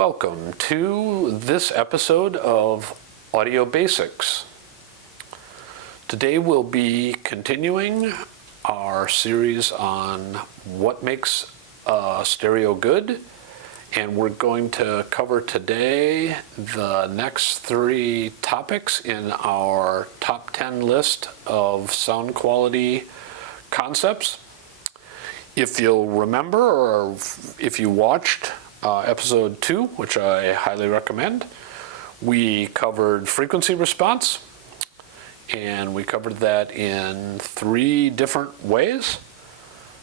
Welcome to this episode of Audio Basics. Today we'll be continuing our series on what makes stereo good, and we're going to cover today the next three topics in our top 10 list of sound quality concepts. If you'll remember, or if you watched episode 2, which I highly recommend, we covered frequency response, and we covered that in 3 different ways.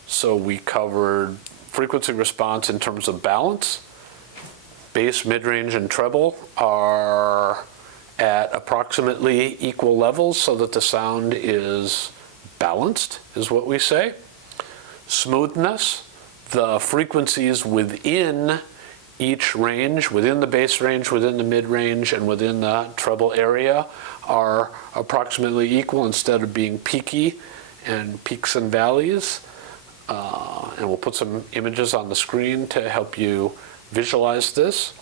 So we covered frequency response in terms of balance. Bass, mid-range, and treble are at approximately equal levels so that the sound is balanced, is what we say. Smoothness, the frequencies within each range, within the bass range, within the mid-range, and within the treble area are approximately equal instead of being peaky and peaks and valleys. And we'll put some images on the screen to help you visualize this.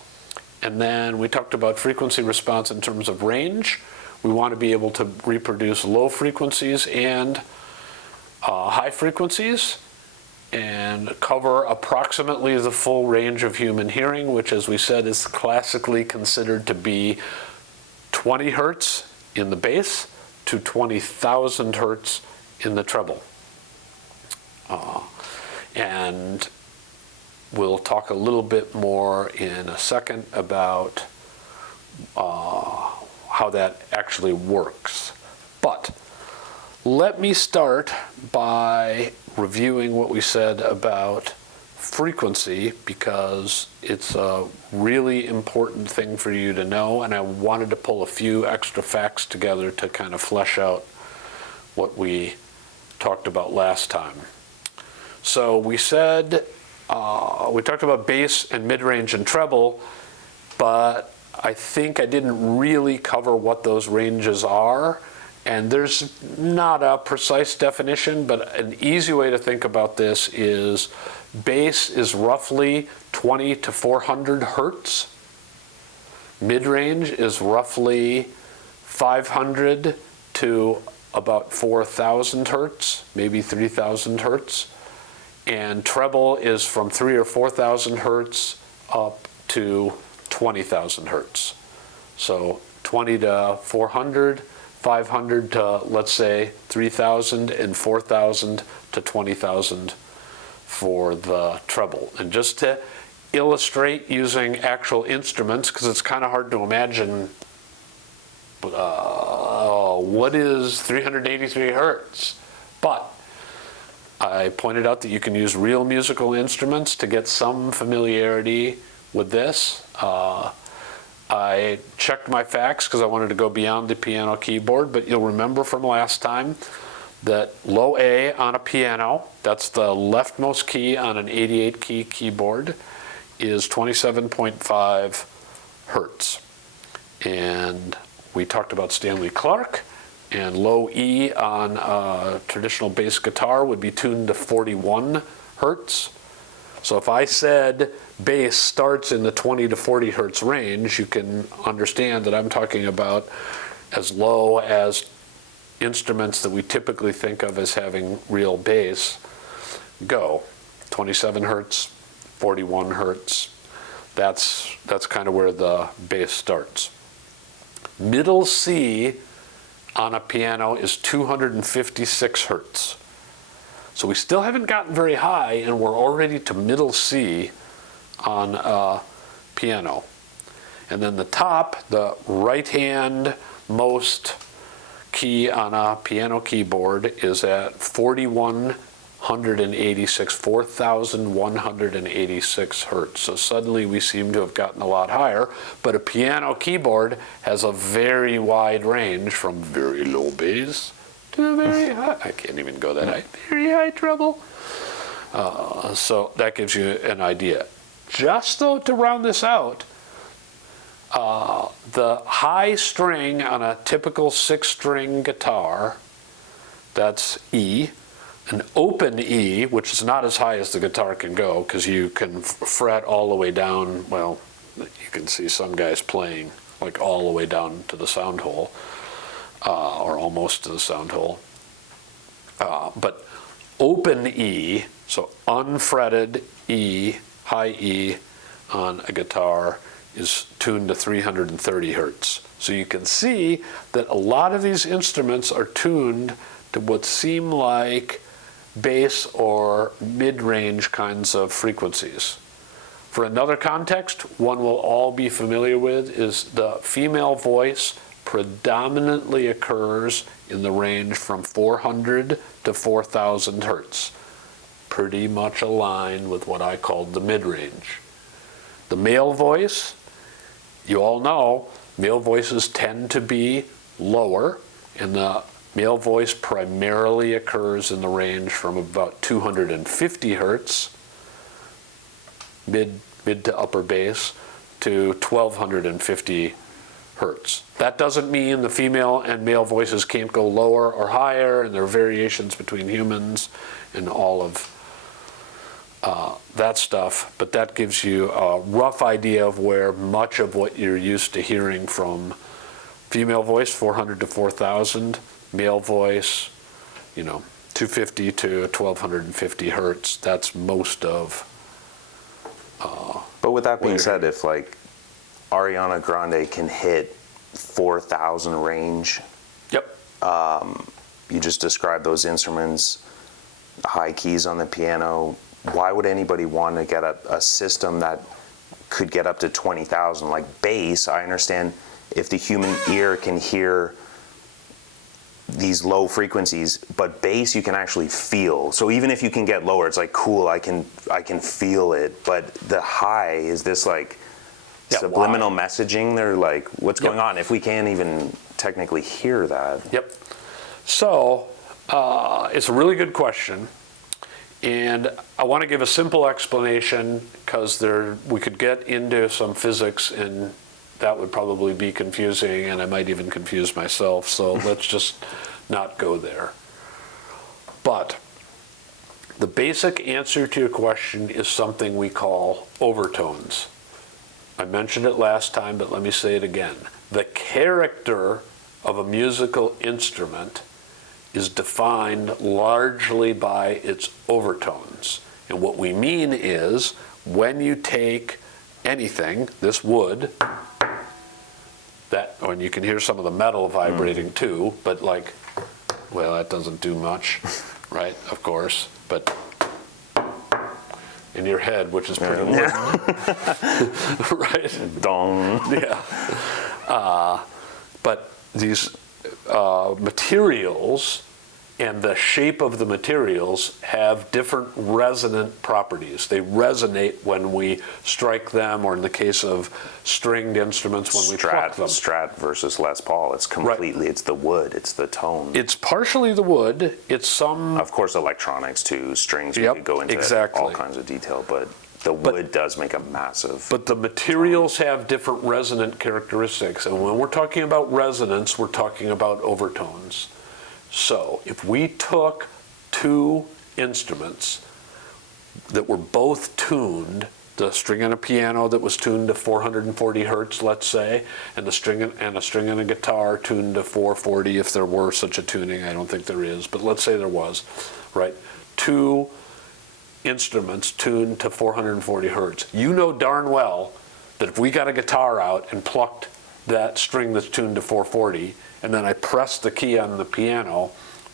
And then we talked about frequency response in terms of range. We want to be able to reproduce low frequencies and high frequencies, and cover approximately the full range of human hearing, which, as we said, is classically considered to be 20 hertz in the bass to 20,000 hertz in the treble. And we'll talk a little bit more in a second about how that actually works. But let me start by reviewing what we said about frequency, because it's a really important thing for you to know, and I wanted to pull a few extra facts together to kind of flesh out what talked about last time. So we said, we talked about bass and mid-range and treble, but I think I didn't really cover what those ranges are. And there's not a precise definition, but an easy way to think about this is bass is roughly 20 to 400 hertz. Mid-range is roughly 500 to about 4,000 hertz, maybe 3,000 hertz. And treble is from 3,000 or 4,000 hertz up to 20,000 hertz. So 20 to 400, 500 to, let's say, 3,000, and 4,000 to 20,000 for the treble. And just to illustrate using actual instruments, because it's kind of hard to imagine what is 383 hertz. But I pointed out that you can use real musical instruments to get some familiarity with this. I checked my facts because I wanted to go beyond the piano keyboard, but you'll remember from last time that low A on a piano, that's the leftmost key on an 88-key keyboard, is 27.5 hertz. And we talked about Stanley Clarke, and low E on a traditional bass guitar would be tuned to 41 hertz. So if I said bass starts in the 20 to 40 hertz range, you can understand that I'm talking about as low as instruments that we typically think of as having real bass go. 27 hertz, 41 hertz. That's kind of where the bass starts. Middle C on a piano is 256 hertz. So we still haven't gotten very high, and we're already to middle C on a piano. And then the top, the right-hand most key on a piano keyboard is at 4,186 hertz. So suddenly we seem to have gotten a lot higher, but a piano keyboard has a very wide range from very low bass to very high, I can't even go that high, very high treble. So that gives you an idea. Just though to round this out, the high string on a typical 6-string guitar, that's E. An open E, which is not as high as the guitar can go, because you can fret all the way down, well, you can see some guys playing like all the way down to the sound hole, or almost to the sound hole. But open E, so unfretted E, high E on a guitar is tuned to 330 hertz. So you can see that a lot of these instruments are tuned to what seem like bass or mid-range kinds of frequencies. For another context, one we'll all be familiar with is the female voice predominantly occurs in the range from 400 to 4,000 hertz, pretty much aligned with what I called the mid-range. The male voice, you all know, male voices tend to be lower, and the male voice primarily occurs in the range from about 250 hertz, mid to upper bass, to 1250 hertz. That doesn't mean the female and male voices can't go lower or higher, and there are variations between humans and all of that stuff, but that gives you a rough idea of where much of what you're used to hearing from female voice, 400 to 4,000, male voice, 250 to 1250 hertz. That's most of. But with that being said, if like Ariana Grande can hit 4,000 range, Yep. You just described those instruments, high keys on the piano. Why would anybody want to get a system that could get up to 20,000? Like bass, I understand if the human ear can hear these low frequencies, but bass you can actually feel. So even if you can get lower, it's like, cool, I can feel it. But the high, is this like subliminal messaging? They're like, what's going on if we can't even technically hear that? Yep. So it's a really good question. And I want to give a simple explanation because we could get into some physics and that would probably be confusing, and I might even confuse myself. So let's just not go there. But the basic answer to your question is something we call overtones. I mentioned it last time, but let me say it again. The character of a musical instrument is defined largely by its overtones. And what we mean is when you take anything, this wood, and you can hear some of the metal vibrating too, but like, well, that doesn't do much, right? Of course, but in your head, which is pretty wooden, right? Dong. Yeah. But these materials and the shape of the materials have different resonant properties. They resonate when we strike them, or in the case of stringed instruments, when we pluck them. Strat versus Les Paul. It's completely, It's the wood, it's the tone. It's partially the wood. It's some. Of course, electronics too, strings. We could go into all kinds of detail, but the wood does make a massive. But the materials have different resonant characteristics, and when we're talking about resonance, we're talking about overtones. So if we took two instruments that were both tuned, the string on a piano that was tuned to 440 hertz, let's say, and a string on a guitar tuned to 440, if there were such a tuning, I don't think there is, but let's say there was, right? Two instruments tuned to 440 hertz. You know darn well that if we got a guitar out and plucked that string that's tuned to 440, and then I pressed the key on the piano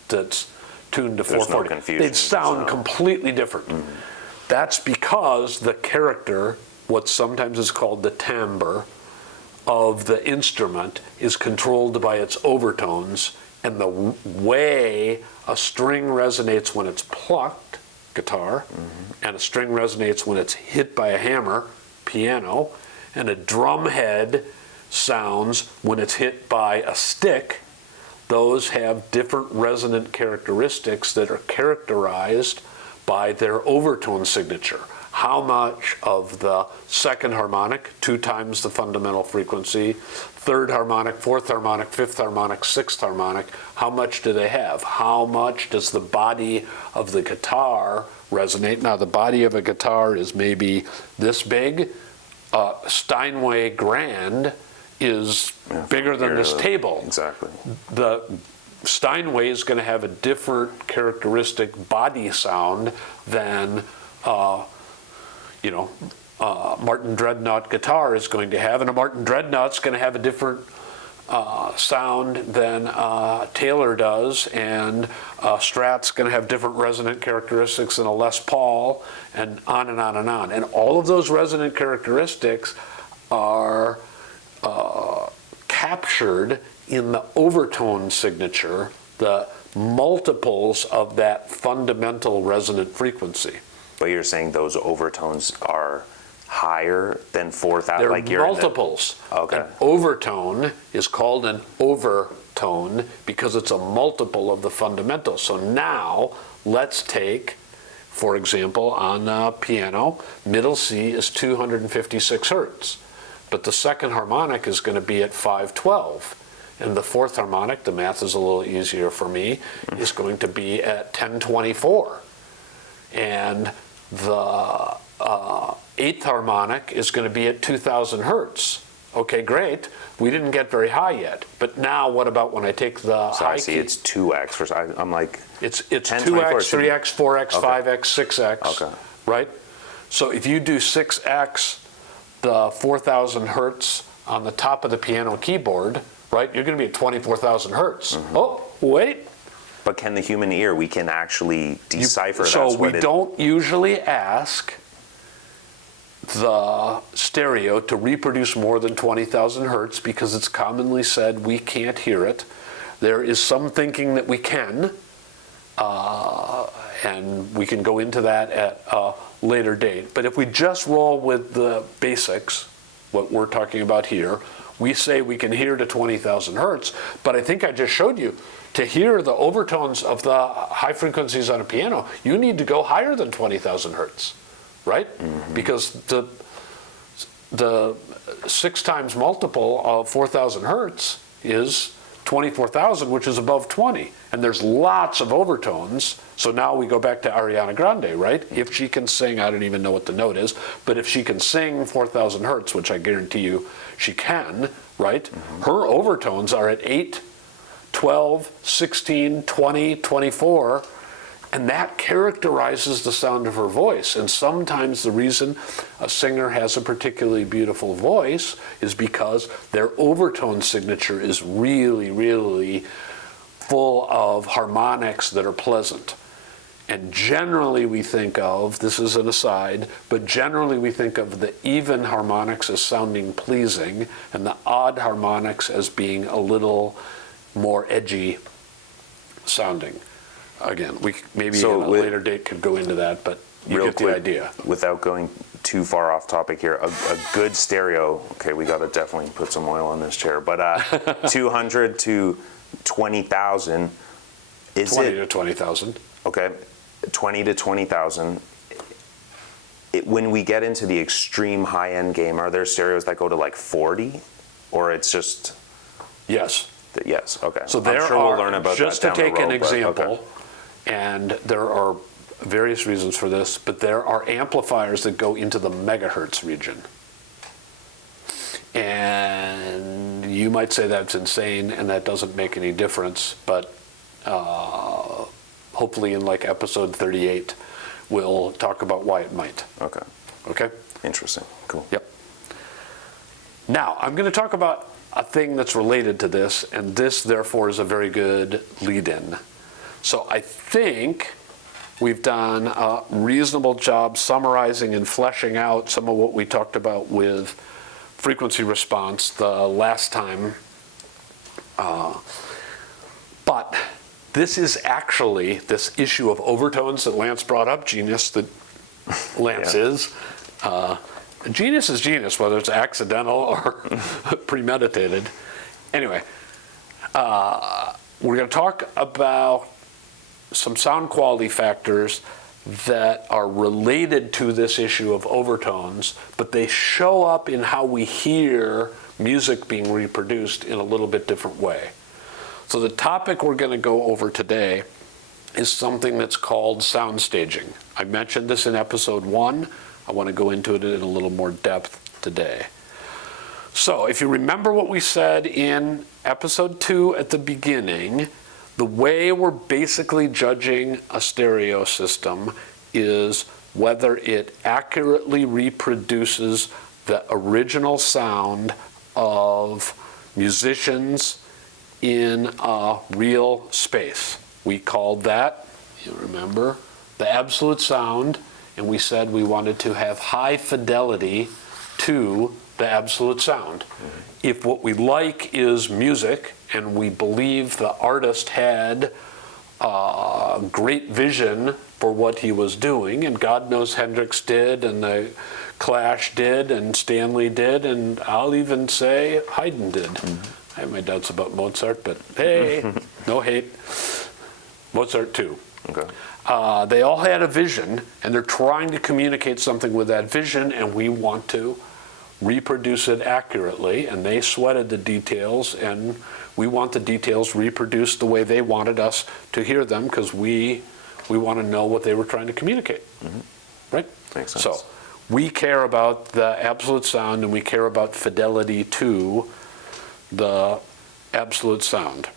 that's tuned to 440, no confusion. They'd sound completely different. Mm-hmm. That's because the character, what sometimes is called the timbre of the instrument, is controlled by its overtones, and the way a string resonates when it's plucked, guitar, and a string resonates when it's hit by a hammer, piano, and a drum head sounds when it's hit by a stick. Those have different resonant characteristics that are characterized by their overtone signature. How much of the second harmonic, 2 times the fundamental frequency, third harmonic, fourth harmonic, fifth harmonic, sixth harmonic, how much do they have? How much does the body of the guitar resonate? Now, the body of a guitar is maybe this big, Steinway Grand is Yeah, bigger than this table. Exactly. The Steinway is going to have a different characteristic body sound than, Martin Dreadnought guitar is going to have, and a Martin Dreadnought's going to have a different sound than Taylor does, and Strat's going to have different resonant characteristics than a Les Paul, and on and on and on. And all of those resonant characteristics are captured in the overtone signature, the multiples of that fundamental resonant frequency. But you're saying those overtones are higher than 4,000? They're like you're multiples. Okay. An overtone is called an overtone because it's a multiple of the fundamental. So now let's take, for example, on the piano, middle C is 256 hertz, but the second harmonic is going to be at 512. And the fourth harmonic, the math is a little easier for me, is going to be at 1024. And the eighth harmonic is going to be at 2000 hertz. Okay, great. We didn't get very high yet. But now what about when I take the So high I see key? it's 2x. I'm like, It's 10, 2x, 24 should be- 3x, 4x, Okay. 5x, 6x, Okay. right? So if you do 6x, the 4000 hertz on the top of the piano keyboard, right, you're going to be at 24,000 hertz. Oh, wait. but can the human ear, we can actually decipher So that's we what it, don't usually ask the stereo to reproduce more than 20,000 hertz because it's commonly said we can't hear it. There is some thinking that we can, and we can go into that at a later date. But if we just roll with the basics, what we're talking about here, we say we can hear to 20,000 hertz, but I think I just showed you, to hear the overtones of the high frequencies on a piano, you need to go higher than 20,000 hertz, right? Because the 6 times multiple of 4,000 hertz is 24,000, which is above 20. And there's lots of overtones. So now we go back to Ariana Grande, right? If she can sing, I don't even know what the note is, but if she can sing 4,000 hertz, which I guarantee you she can, right? Her overtones are at 8, 12, 16, 20, 24, and that characterizes the sound of her voice. And sometimes the reason a singer has a particularly beautiful voice is because their overtone signature is really, really full of harmonics that are pleasant. And generally we think of, this is an aside, but generally we think of the even harmonics as sounding pleasing and the odd harmonics as being a little more edgy sounding. Again, we maybe So at a later date could go into that, but you real get the quick, idea. without going too far off topic here, a good stereo, okay, we got to definitely put some oil on this chair, but 200 to 20,000, is 20 it, to 20,000. okay, 20 to 20,000, when we get into the extreme high-end game, are there stereos that go to like 40? Or it's just, Yes. yes, okay. So there I'm sure are, we'll learn about just that to down the take an road, but okay. example, and there are various reasons for this, but there are amplifiers that go into the megahertz region. And you might say that's insane and that doesn't make any difference, but hopefully in like episode 38, we'll talk about why it might. Okay, Okay? interesting, cool. Yep. Now, I'm going to talk about a thing that's related to this, and this, therefore, is a very good lead-in. So I think we've done a reasonable job summarizing and fleshing out some of what we talked about with frequency response the last time. But this is actually, this issue of overtones that Lance brought up, genius that Lance Yeah. is. Genius is genius, whether it's accidental or premeditated. Anyway, we're going to talk about some sound quality factors that are related to this issue of overtones, but they show up in how we hear music being reproduced in a little bit different way. So the topic we're going to go over today is something that's called sound staging. I mentioned this in episode 1. I want to go into it in a little more depth today. So if you remember what we said in episode 2 at the beginning, the way we're basically judging a stereo system is whether it accurately reproduces the original sound of musicians in a real space. We called that, you remember, the absolute sound, and we said we wanted to have high fidelity to the absolute sound. If what we like is music, and we believe the artist had great vision for what he was doing, and God knows Hendrix did, and the Clash did, and Stanley did, and I'll even say Haydn did. I have my doubts about Mozart, but hey, no hate. Mozart too. Okay. They all had a vision, and they're trying to communicate something with that vision, and we want to reproduce it accurately, and they sweated the details, and we want the details reproduced the way they wanted us to hear them, because we want to know what they were trying to communicate. Right? Makes sense. So we care about the absolute sound, and we care about fidelity to the absolute sound.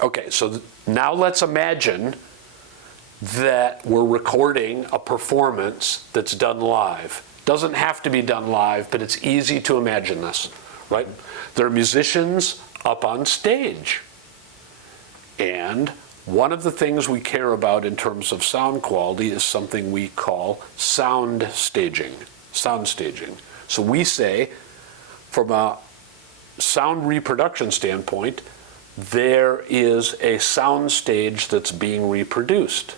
Okay, so now let's imagine that we're recording a performance that's done live. Doesn't have to be done live, but it's easy to imagine this, right? There are musicians up on stage. And one of the things we care about in terms of sound quality is something we call sound staging. Sound staging. So we say, from a sound reproduction standpoint, there is a sound stage that's being reproduced.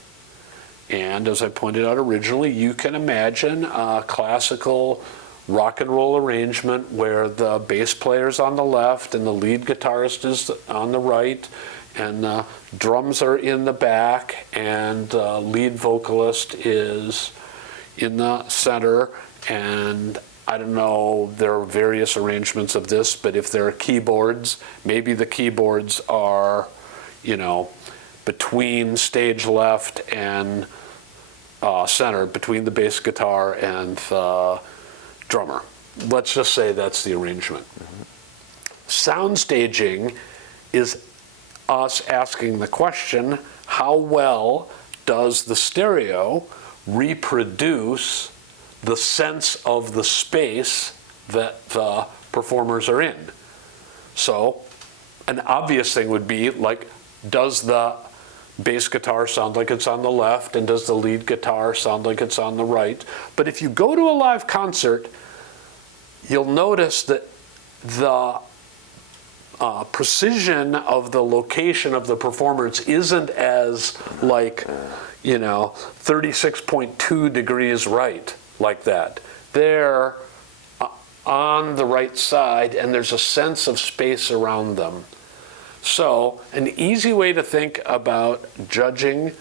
And as I pointed out originally, you can imagine a classical rock and roll arrangement where the bass player's on the left and the lead guitarist is on the right, and the drums are in the back, and the lead vocalist is in the center. And I don't know, there are various arrangements of this, but if there are keyboards, maybe the keyboards are, between stage left and center, between the bass guitar and the drummer. Let's just say that's the arrangement. Sound staging is us asking the question, how well does the stereo reproduce the sense of the space that the performers are in? So an obvious thing would be, like, does the bass guitar sound like it's on the left, and does the lead guitar sound like it's on the right? But if you go to a live concert, you'll notice that the precision of the location of the performance isn't as, 36.2 degrees right, like that. They're on the right side, and there's a sense of space around them. So an easy way to think about judging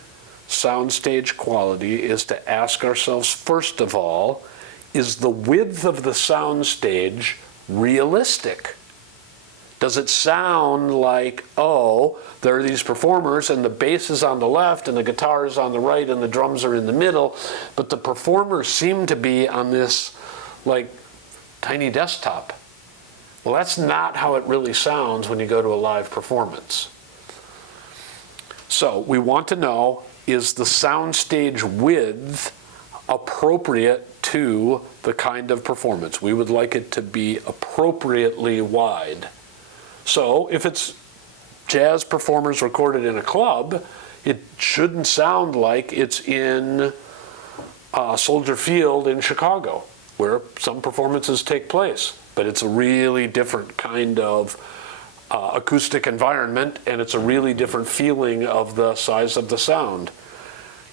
soundstage quality is to ask ourselves, first of all, is the width of the soundstage realistic? Does it sound like, oh, there are these performers and the bass is on the left and the guitar is on the right and the drums are in the middle, but the performers seem to be on this tiny desktop? Well, that's not how it really sounds when you go to a live performance. So we want to know, is the soundstage width appropriate to the kind of performance? We would like it to be appropriately wide. So if it's jazz performers recorded in a club, it shouldn't sound like it's in Soldier Field in Chicago, where some performances take place. But it's a really different kind of acoustic environment, and it's a really different feeling of the size of the sound.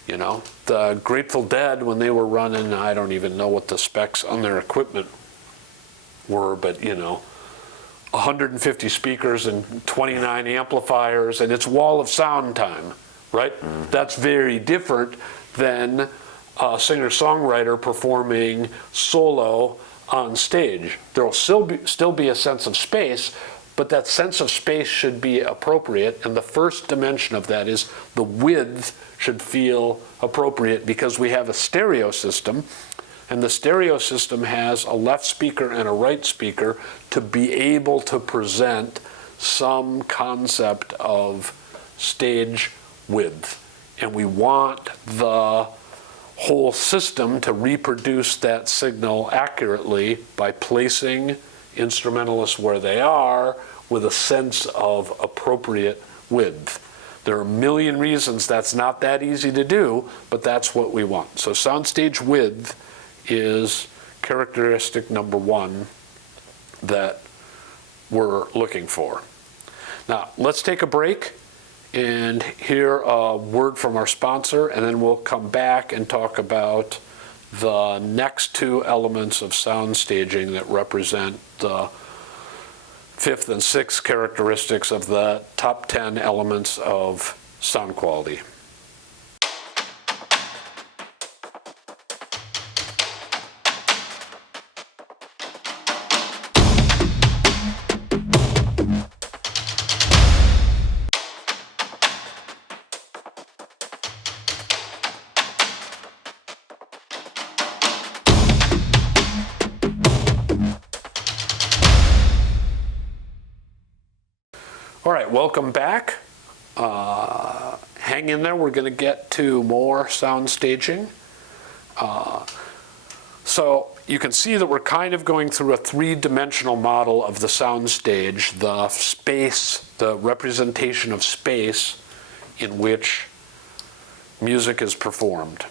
The Grateful Dead, when they were running, I don't even know what the specs on their equipment were, but 150 speakers and 29 amplifiers, and it's wall of sound time, right? That's very different than a singer-songwriter performing solo on stage. There will still be a sense of space, but that sense of space should be appropriate, and the first dimension of that is the width should feel appropriate, because we have a stereo system, And the stereo system has a left speaker and a right speaker to be able to present some concept of stage width. And we want the whole system to reproduce that signal accurately by placing instrumentalists where they are with a sense of appropriate width. There are a million reasons that's not that easy to do, but that's what we want. So soundstage width is characteristic number one that we're looking for. Now, let's take a break and hear a word from our sponsor, and then we'll come back and talk about the next two elements of sound staging that represent the fifth and sixth characteristics of the top 10 elements of sound quality. All right, welcome back. Hang in there, we're going to get to more sound staging. So you can see that we're kind of going through a three-dimensional model of the sound stage, the space, the representation of space in which music is performed.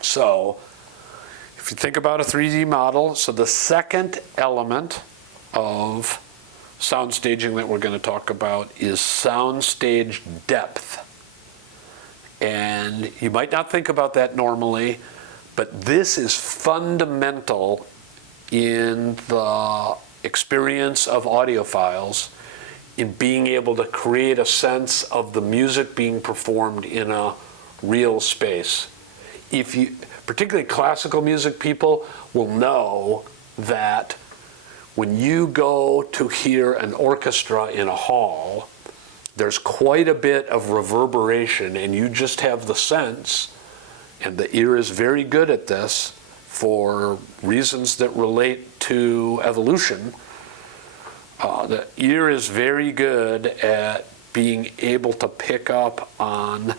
So if you think about a 3D model, so the second element of sound staging that we're going to talk about is soundstage depth. And you might not think about that normally, but this is fundamental in the experience of audiophiles in being able to create a sense of the music being performed in a real space. If you, particularly classical music people, will know that when you go to hear an orchestra in a hall, there's quite a bit of reverberation, and you just have the sense, and the ear is very good at this for reasons that relate to evolution. The ear is very good at being able to pick up on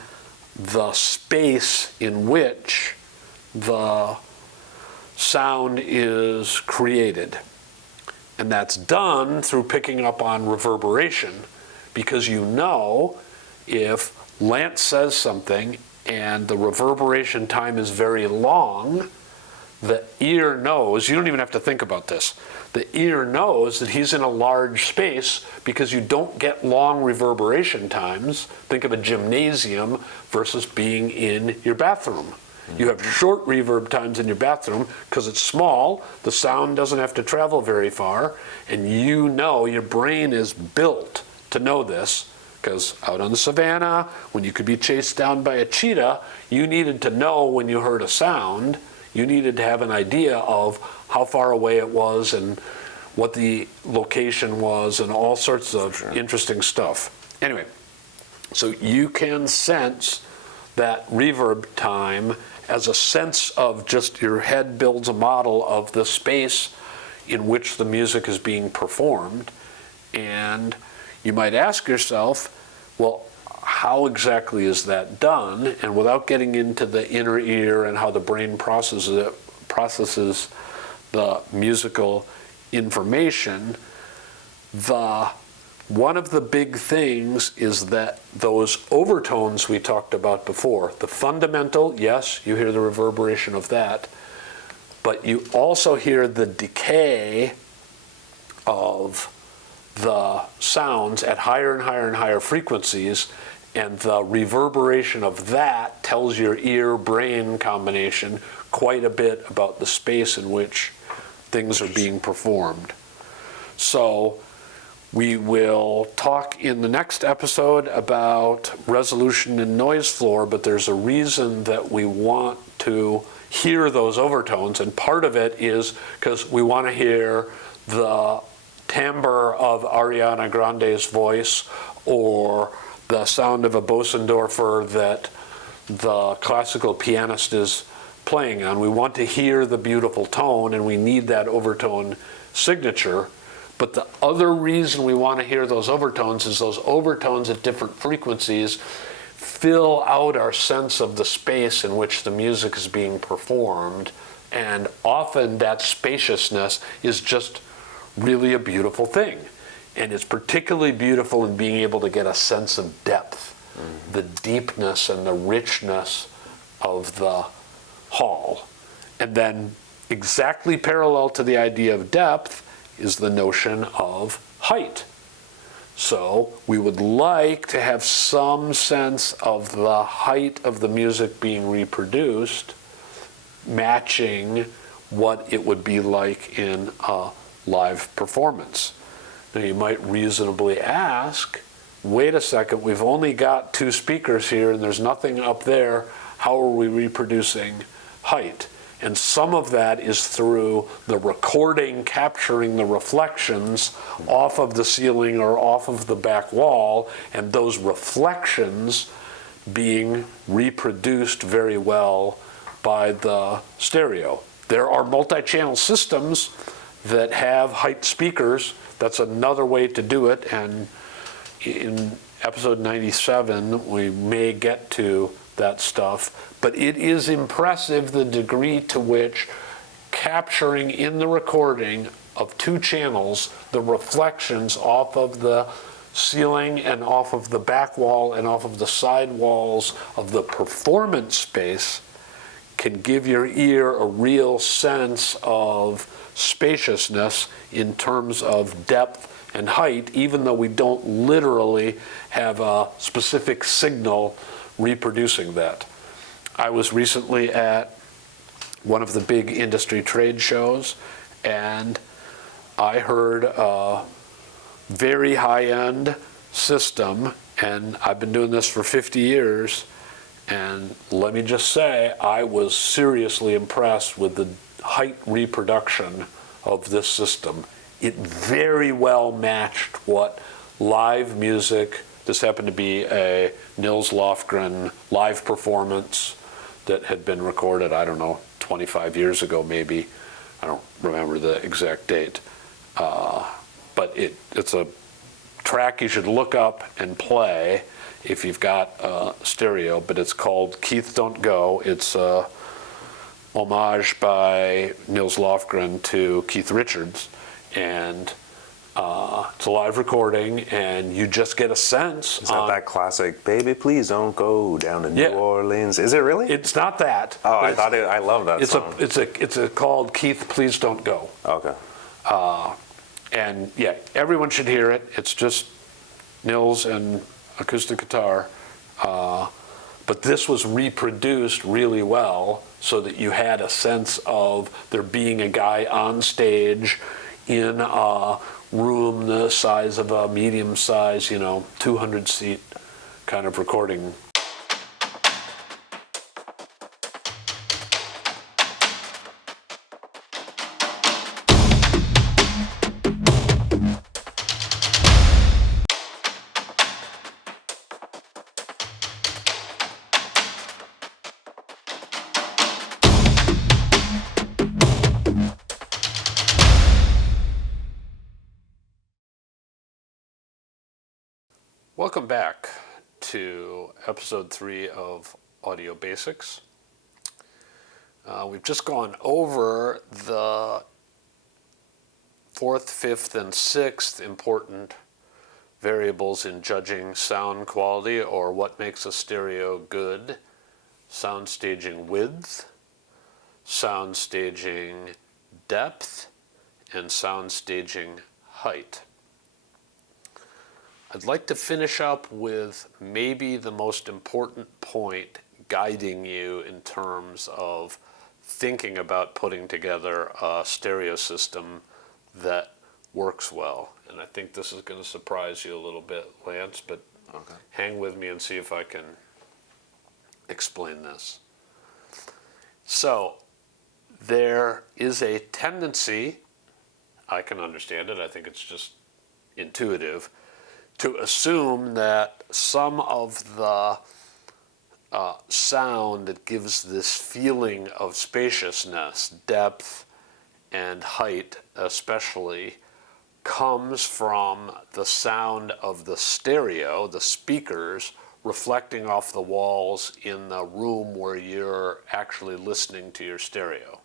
the space in which the sound is created. And that's done through picking up on reverberation, because you know if Lance says something and the reverberation time is very long, the ear knows, you don't even have to think about this, the ear knows that he's in a large space because you don't get long reverberation times. Think of a gymnasium versus being in your bathroom. You have short reverb times in your bathroom because it's small, the sound doesn't have to travel very far, and you know your brain is built to know this, because out on the savannah, when you could be chased down by a cheetah, you needed to know when you heard a sound, you needed to have an idea of how far away it was and what the location was and all sorts of interesting stuff. Anyway, so you can sense that reverb time as a sense of just your head builds a model of the space in which the music is being performed. And you might ask yourself, well, how exactly is that done? And without getting into the inner ear and how the brain processes the musical information, one of the big things is that those overtones we talked about before, the fundamental, yes, you hear the reverberation of that, but you also hear the decay of the sounds at higher and higher and higher frequencies, and the reverberation of that tells your ear-brain combination quite a bit about the space in which things are being performed. So we will talk in the next episode about resolution and noise floor, but there's a reason that we want to hear those overtones, and part of it is because we want to hear the timbre of Ariana Grande's voice or the sound of a Bosendorfer that the classical pianist is playing on. We want to hear the beautiful tone, and we need that overtone signature. But the other reason we want to hear those overtones is those overtones at different frequencies fill out our sense of the space in which the music is being performed. And often that spaciousness is just really a beautiful thing. And it's particularly beautiful in being able to get a sense of depth, the deepness and the richness of the hall. And then exactly parallel to the idea of depth is the notion of height. So we would like to have some sense of the height of the music being reproduced, matching what it would be like in a live performance. Now you might reasonably ask, wait a second, we've only got 2 speakers here and there's nothing up there. How are we reproducing height? And some of that is through the recording capturing the reflections off of the ceiling or off of the back wall, and those reflections being reproduced very well by the stereo. There are multi-channel systems that have height speakers. That's another way to do it, and in episode 97 we may get to that stuff, but it is impressive the degree to which capturing in the recording of 2 channels the reflections off of the ceiling and off of the back wall and off of the side walls of the performance space can give your ear a real sense of spaciousness in terms of depth and height, even though we don't literally have a specific signal reproducing that. I was recently at one of the big industry trade shows, and I heard a very high-end system, and I've been doing this for 50 years, and let me just say, I was seriously impressed with the height reproduction of this system. It very well matched what live music, this happened to be a Nils Lofgren live performance that had been recorded, I don't know, 25 years ago maybe. I don't remember the exact date. But it's a track you should look up and play if you've got stereo, but it's called Keith Don't Go. It's a homage by Nils Lofgren to Keith Richards, and it's a live recording, and you just get a sense. Is that classic, baby, please don't go down to New Orleans? Is it really? It's not that. Oh, I love that song. It's called Keith, Please Don't Go. Okay. And yeah, everyone should hear it. It's just Nils and acoustic guitar. But this was reproduced really well so that you had a sense of there being a guy on stage in a room the size of a medium size, 200-seat kind of recording. Welcome back to episode 3 of Audio Basics. We've just gone over the 4th, 5th, and 6th important variables in judging sound quality, or what makes a stereo good: sound staging width, sound staging depth, and sound staging height. I'd like to finish up with maybe the most important point guiding you in terms of thinking about putting together a stereo system that works well. And I think this is going to surprise you a little bit, Lance, but hang with me and see if I can explain this. So there is a tendency, I can understand it, I think it's just intuitive, to assume that some of the sound that gives this feeling of spaciousness, depth, and height especially, comes from the sound of the stereo, the speakers, reflecting off the walls in the room where you're actually listening to your stereo.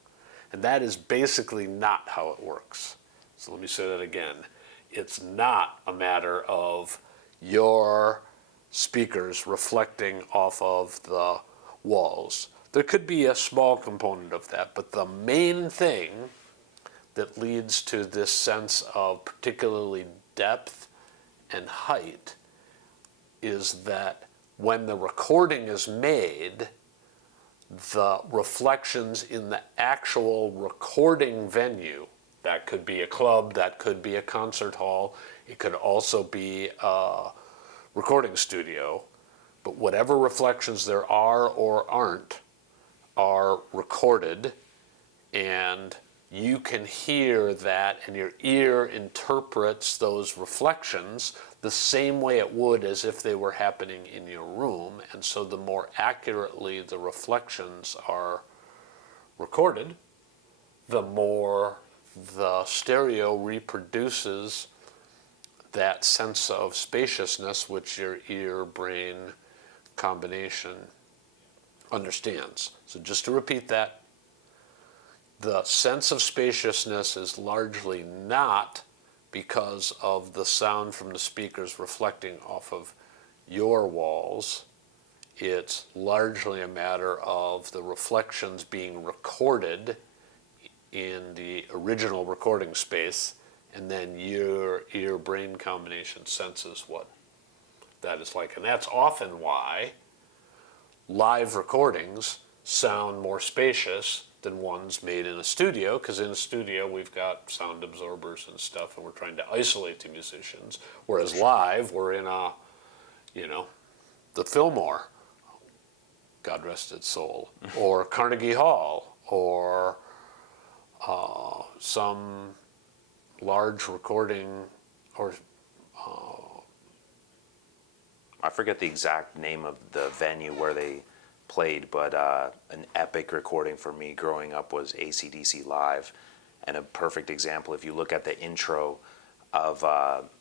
And that is basically not how it works. So let me say that again. It's not a matter of your speakers reflecting off of the walls. There could be a small component of that, but the main thing that leads to this sense of particularly depth and height is that when the recording is made, the reflections in the actual recording venue, that could be a club, that could be a concert hall, it could also be a recording studio, but whatever reflections there are or aren't are recorded, and you can hear that, and your ear interprets those reflections the same way it would as if they were happening in your room. And so the more accurately the reflections are recorded, the more the stereo reproduces that sense of spaciousness which your ear-brain combination understands. So just to repeat that, the sense of spaciousness is largely not because of the sound from the speakers reflecting off of your walls. It's largely a matter of the reflections being recorded in the original recording space, and then your ear-brain combination senses what that is like. And that's often why live recordings sound more spacious than ones made in a studio, because in a studio we've got sound absorbers and stuff, and we're trying to isolate the musicians, whereas live we're in a, the Fillmore, God rest its soul, or Carnegie Hall, or some large recording, or I forget the exact name of the venue where they played, but an epic recording for me growing up was AC/DC Live. And a perfect example, if you look at the intro of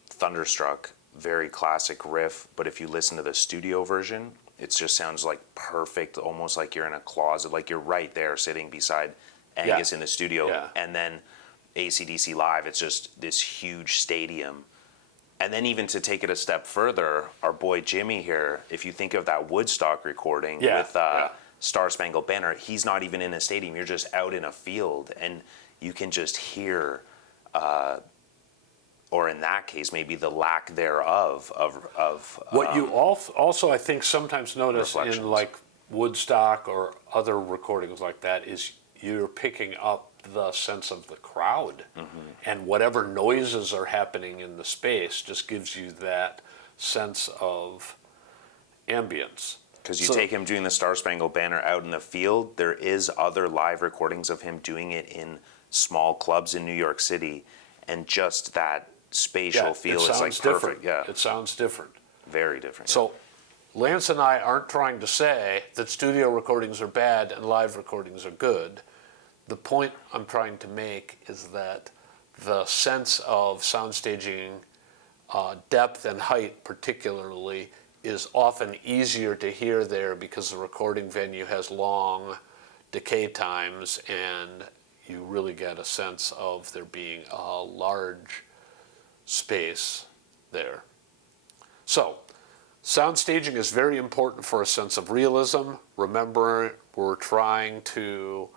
Thunderstruck, very classic riff, but if you listen to the studio version, it just sounds like perfect, almost like you're in a closet, like you're right there sitting beside Angus in the studio. Yeah. And then AC/DC Live, it's just this huge stadium. And then even to take it a step further, our boy Jimmy here, if you think of that Woodstock recording with Star Spangled Banner, he's not even in a stadium. You're just out in a field, and you can just hear, or in that case, maybe the lack thereof of what you also I think sometimes notice in reflections. like Woodstock or other recordings like that is you're picking up the sense of the crowd, and whatever noises are happening in the space just gives you that sense of ambience. Because you take him doing the Star Spangled Banner out in the field, there is other live recordings of him doing it in small clubs in New York City, and just that spatial feel is like perfect. Yeah, It sounds different. very different. So Lance and I aren't trying to say that studio recordings are bad and live recordings are good. The point I'm trying to make is that the sense of sound staging, depth and height particularly, is often easier to hear there because the recording venue has long decay times, and you really get a sense of there being a large space there. So, sound staging is very important for a sense of realism. Remember, we're trying to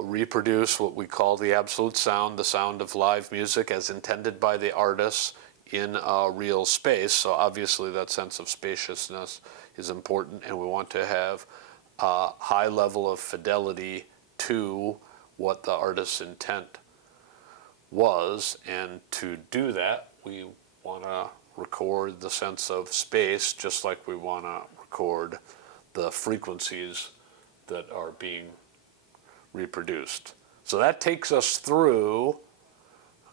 reproduce what we call the absolute sound, the sound of live music as intended by the artists in a real space. So obviously that sense of spaciousness is important, and we want to have a high level of fidelity to what the artist's intent was, and to do that we want to record the sense of space just like we want to record the frequencies that are being reproduced. So that takes us through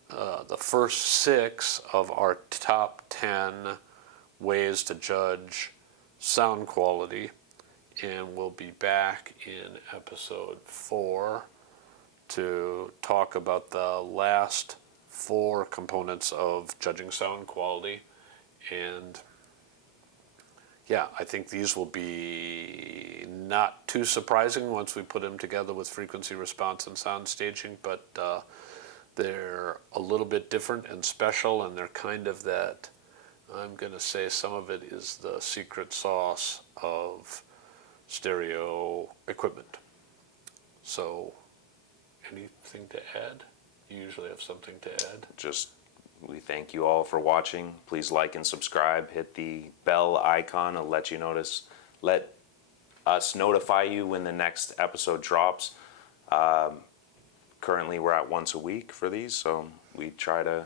the first 6 of our top 10 ways to judge sound quality, and we'll be back in episode 4 to talk about the last 4 components of judging sound quality. And yeah, I think these will be not too surprising once we put them together with frequency response and sound staging, but they're a little bit different and special, and they're kind of that, I'm going to say some of it is the secret sauce of stereo equipment. So, anything to add? You usually have something to add. Just, we thank you all for watching. Please like and subscribe. Hit the bell icon. It'll let us notify you when the next episode drops. Currently, we're at once a week for these, so we try to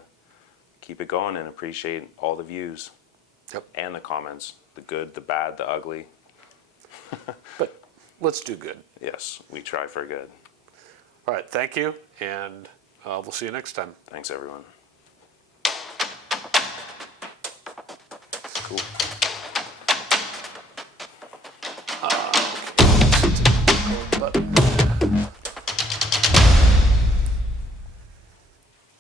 keep it going and appreciate all the views. Yep. And the comments, the good, the bad, the ugly. But let's do good. Yes, we try for good. All right, thank you, and we'll see you next time. Thanks, everyone. Cool.